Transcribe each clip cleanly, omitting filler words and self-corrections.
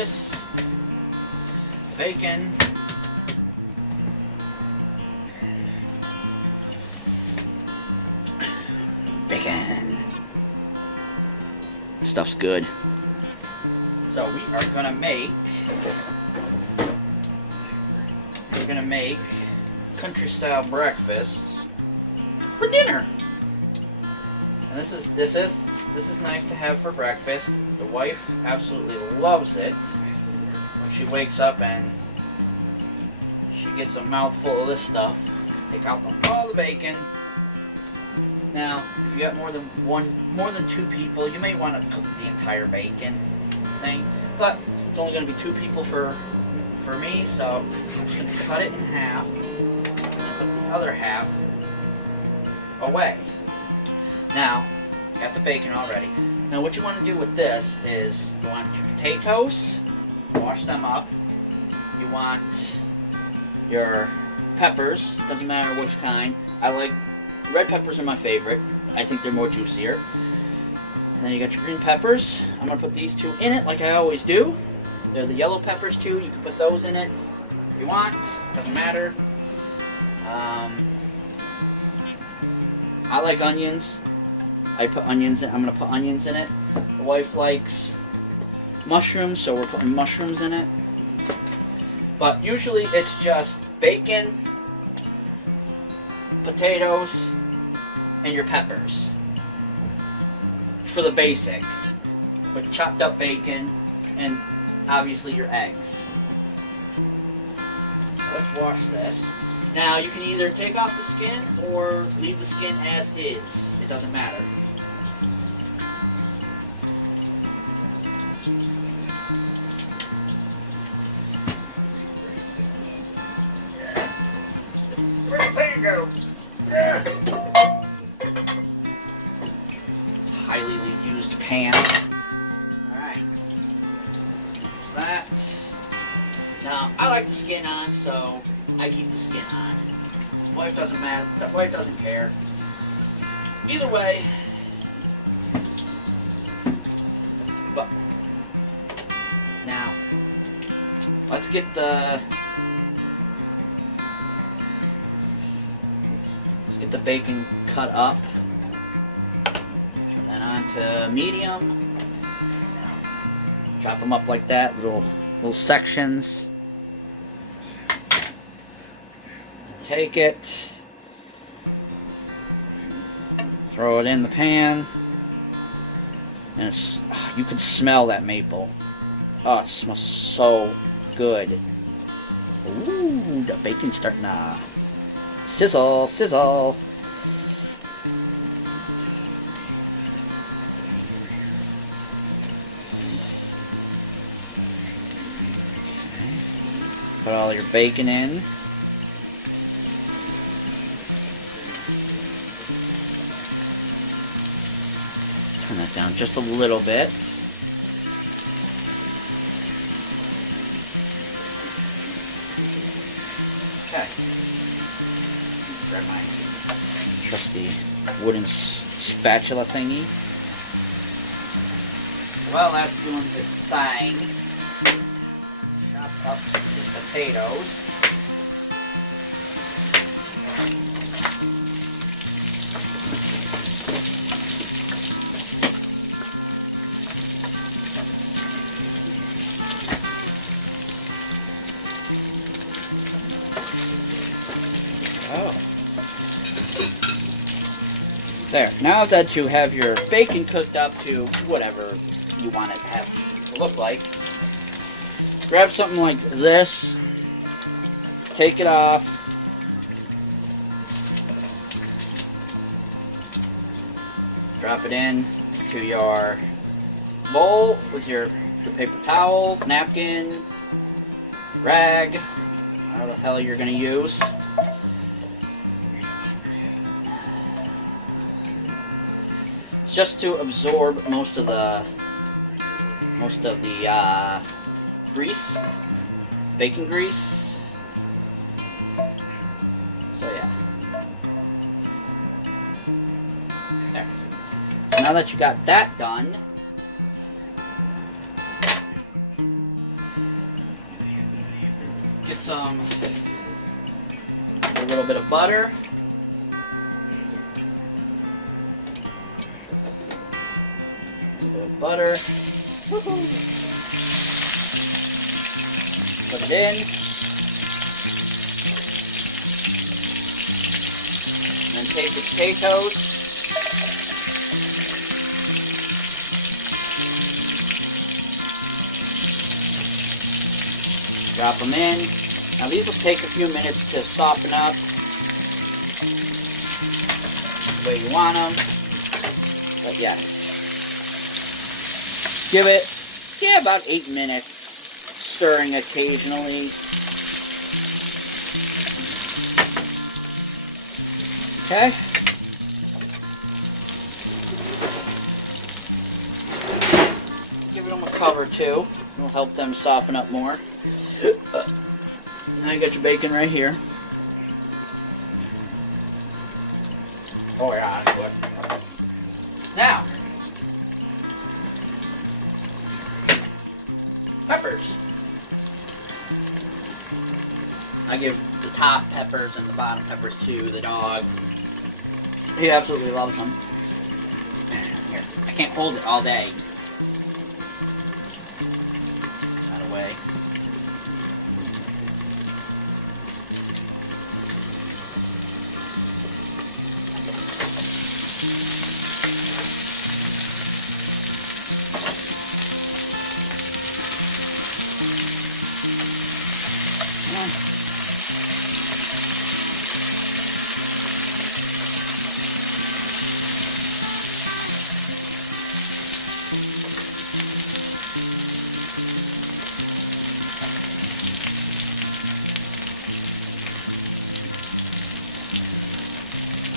this. Bacon. Bacon. Stuff's good. So we are gonna make country style breakfast for dinner. And this is nice to have for breakfast. The wife absolutely loves it. When she wakes up and she gets a mouthful of this stuff, take out all the bacon. Now, if you got more than two people, you may want to cook the entire bacon thing. But it's only going to be 2 people for me, so I'm just going to cut it in half and put the other half away. Now, got the bacon already. Now, what you want to do with this is you want your potatoes, wash them up. You want your peppers, doesn't matter which kind. I like red peppers are my favorite. I think they're more juicier. And then you got your green peppers. I'm going to put these 2 in it like I always do. They're the yellow peppers too. You can put those in it if you want. Doesn't matter. I like onions. I put onions in. I'm going to put onions in it. The wife likes mushrooms, so we're putting mushrooms in it. But usually it's just bacon, potatoes, and your peppers for the basic, with chopped up bacon and obviously your eggs. Let's wash this. Now you can either take off the skin or leave the skin as is. It doesn't matter. Where'd the pan go? Yeah. Highly used pan. Alright. That. Now, I like the skin on, so I keep the skin on. Wife doesn't matter. Wife doesn't care. Either way. But now, let's get the bacon cut up. And then onto medium. Chop them up like that, little sections. Take it, throw it in the pan, and it's, you can smell that maple. Oh, it smells so good. Ooh, the bacon's starting to sizzle, sizzle. Put all your bacon in. Turn that down just a little bit. Okay. Grab my trusty wooden spatula thingy. Well, that's doing its thing. Chop up these potatoes. Oh. There. Now that you have your bacon cooked up to whatever you want it to have to look like, grab something like this, take it off, drop it in to your bowl with your paper towel, napkin, rag, whatever the hell you're going to use. It's just to absorb most of the grease, bacon grease. So yeah. There. So now that you got that done, get a little bit of butter. A little bit of butter. Woohoo! Put it in. And then take the potatoes. Drop them in. Now these will take a few minutes to soften up the way you want them. But yes. Give it, about 8 minutes, stirring occasionally. Okay. Give them a cover too. It'll help them soften up more. Now you got your bacon right here. Oh yeah, that's good. Now, peppers. I give the top peppers and the bottom peppers to the dog. He absolutely loves them. Here, I can't hold it all day. Out of the way.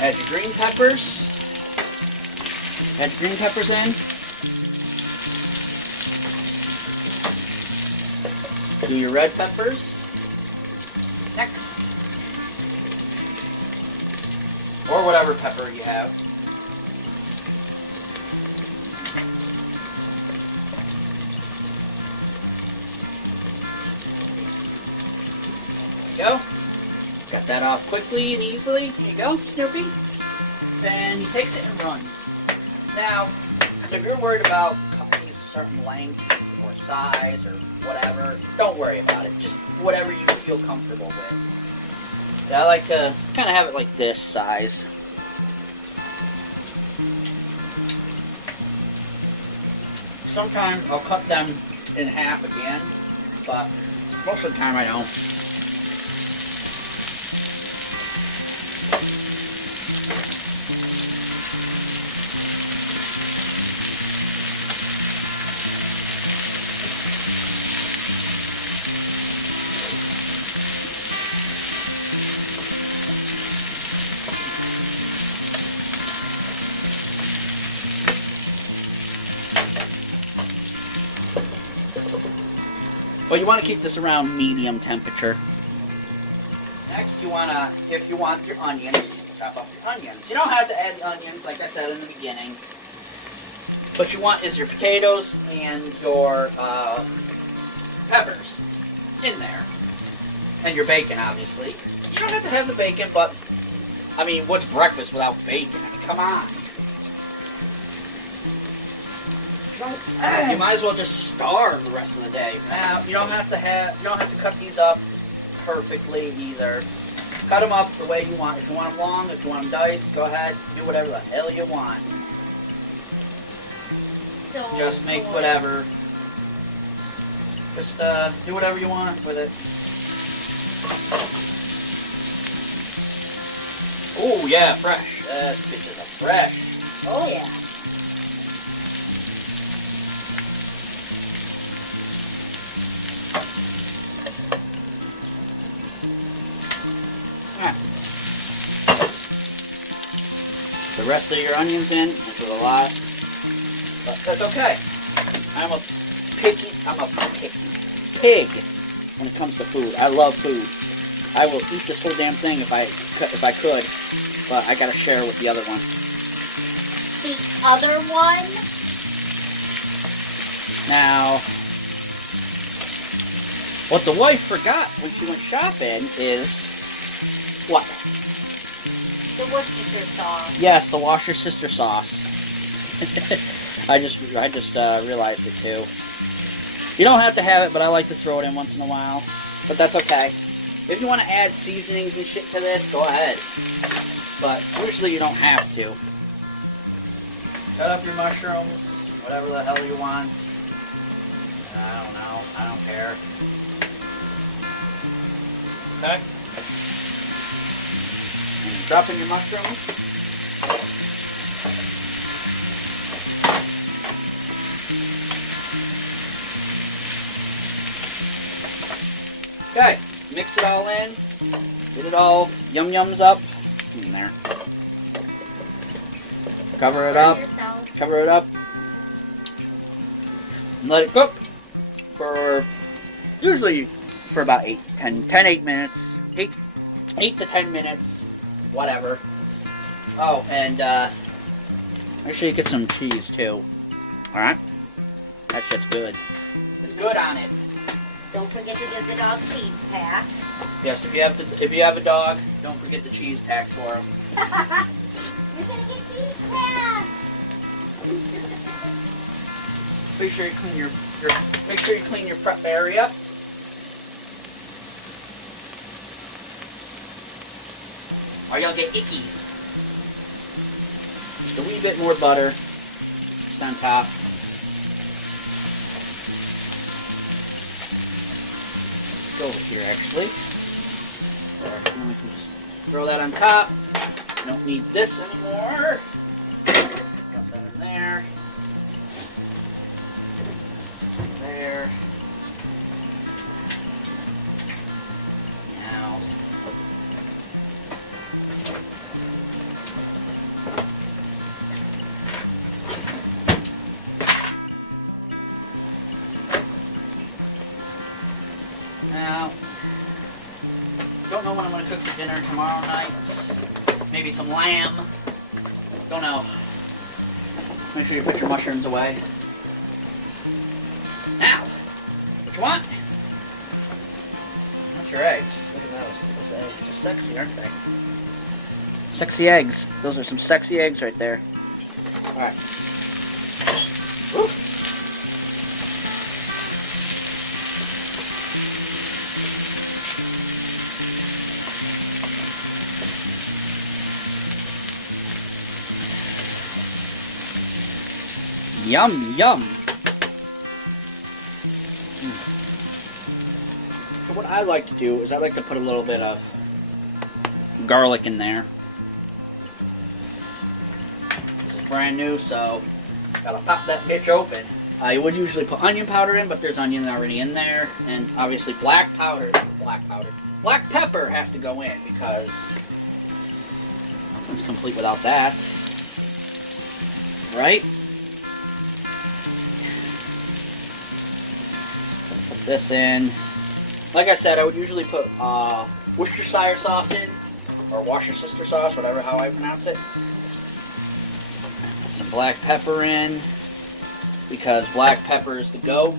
Add your green peppers. Add your green peppers in. Do your red peppers. Next. Or whatever pepper you have. There you go. Got that off quickly and easily. There you go, Snoopy. And he takes it and runs. Now, if you're worried about cutting these a certain length or size or whatever, don't worry about it. Just whatever you feel comfortable with. Yeah, I like to kind of have it like this size. Sometimes I'll cut them in half again, but most of the time I don't. Well, you want to keep this around medium temperature. Next, you want to, if you want your onions, chop up your onions. You don't have to add the onions, like I said in the beginning. What you want is your potatoes and your peppers in there. And your bacon, obviously. You don't have to have the bacon, but, I mean, what's breakfast without bacon? I mean, come on. You might as well just starve the rest of the day. Now, you don't have to cut these up perfectly either. Cut them up the way you want. If you want them long, if you want them diced, go ahead, do whatever the hell you want. So Just make whatever. Just do whatever you want with it. Oh yeah, fresh. This bitches are fresh. Oh yeah. The rest of your onions in, which is a lot, but that's okay. I'm a pig when it comes to food. I love food. I will eat this whole damn thing if I could, but I gotta share with the other one. The other one? Now, What the wife forgot when she went shopping is what? The Worcestershire sauce. Yes, the Washer Sister sauce. I just realized it too. You don't have to have it, but I like to throw it in once in a while. But that's okay. If you want to add seasonings and shit to this, go ahead. But usually you don't have to. Cut up your mushrooms, whatever the hell you want. I don't know. I don't care. Okay? And drop in your mushrooms. Okay, mix it all in. Get it all yum-yums up. In there. Cover it up. Cover it up. And let it cook for usually for about 8 minutes. 8 to 10 minutes. Whatever. Oh, and make sure you get some cheese too. Alright? That shit's good. It's good on it. Don't forget to give the dog cheese tax. Yes, if you have a dog, don't forget the cheese tax for him. You're gonna get cheese tax. Make sure you clean your clean your prep area. Or you'll get icky. Just a wee bit more butter just on top. Go over here actually. Or we can just throw that on top. I don't need this anymore. Put that in there. There. Now. Now. Don't know what I'm going to cook for dinner tomorrow night. Maybe some lamb. Don't know. Make sure you put your mushrooms away. Now, what you want? Not your eggs. Look at those. Those eggs are sexy, aren't they? Sexy eggs. Those are some sexy eggs right there. Alright. Woo. Yum, yum. So what I like to do is I like to put a little bit of garlic in there. This is brand new, so gotta pop that bitch open. I would usually put onion powder in, but there's onion already in there, and obviously black pepper has to go in because nothing's complete without that, right? Put this in. Like I said, I would usually put Worcestershire sauce in, or Worcestershire sauce, whatever how I pronounce it. Put some black pepper in, because black pepper is the GOAT.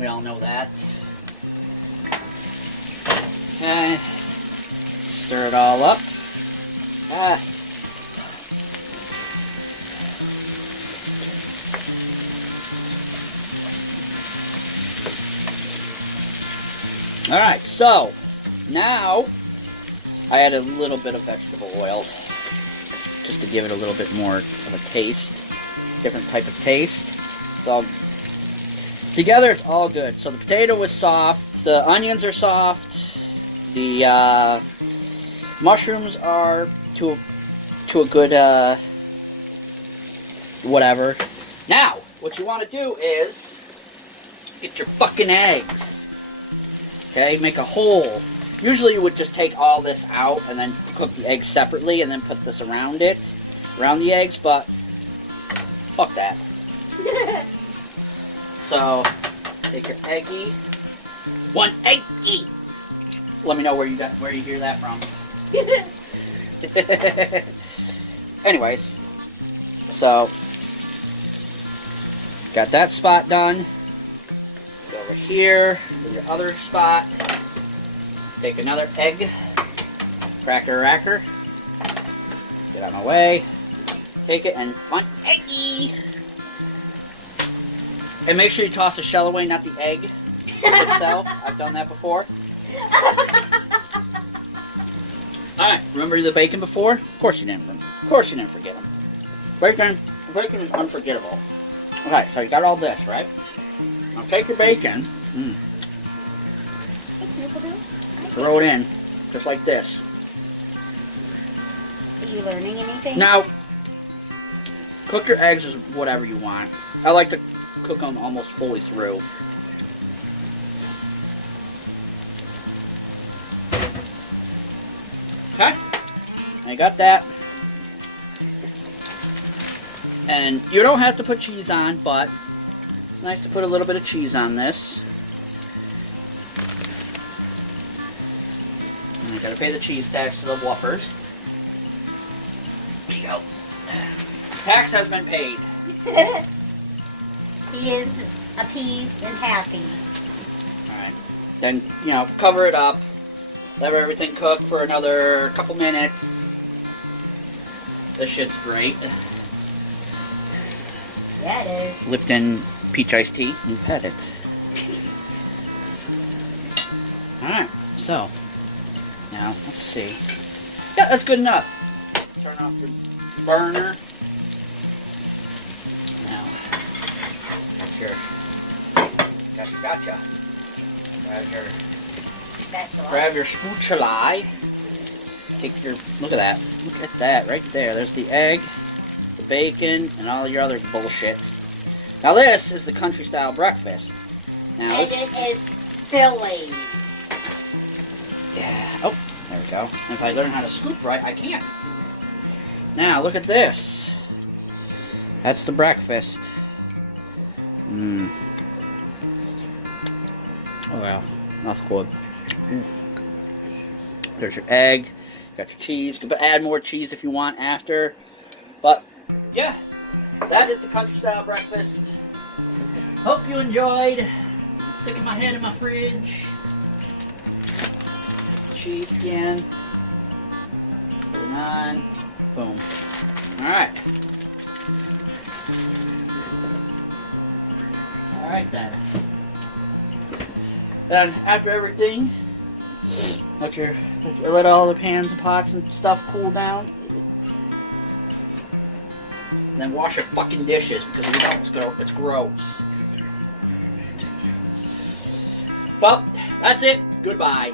We all know that. Okay. Stir it all up. Alright, so now I add a little bit of vegetable oil just to give it a little bit more of a taste, different type of taste. It's all together, it's all good. So the potato is soft, the onions are soft, the mushrooms are to a good whatever. Now, what you want to do is get your fucking eggs. Okay, make a hole. Usually you would just take all this out and then cook the eggs separately and then put this around it, around the eggs, but fuck that. So, take your eggy. One eggy! Let me know where you hear that from. Anyways, so got that spot done. Go over here, to your other spot. Take another egg, cracker, get out of my way. Take it and one eggy. And make sure you toss the shell away, not the egg itself. I've done that before. Alright, remember the bacon before? Of course you didn't. Of course you didn't forget them. Bacon is unforgettable. Okay, so you got all this, right? Now take your bacon. Throw it in, just like this. Are you learning anything? Now, cook your eggs as whatever you want. I like to cook them almost fully through. Okay, I got that. And you don't have to put cheese on, but it's nice to put a little bit of cheese on this. And you gotta pay the cheese tax to the Woofers. There you go. Tax has been paid. He is appeased and happy. Alright. Then, cover it up. Let everything cook for another couple minutes. This shit's great. Yeah, it is. Lipton peach iced tea and pet it. Alright, so now let's see. Yeah, that's good enough. Turn off your burner. Now, gotcha. Grab your spatula. Take your, look at that right there. There's the egg, the bacon, and all your other bullshit. Now this is the country style breakfast. Now And it is filling. yeah. Oh, there we go. If I learn how to scoop right, I can. Now look at this. That's the breakfast. Oh well, that's good. There's your egg. Got your cheese. You can add more cheese if you want after. But yeah, that is the country style breakfast. Hope you enjoyed. Sticking my head in my fridge. Cheese again. Put it on. Boom. Alright. Alright then. Then after everything, let all the pans and pots and stuff cool down. And then wash your fucking dishes because if you don't, it's gross. Well, that's it. Goodbye.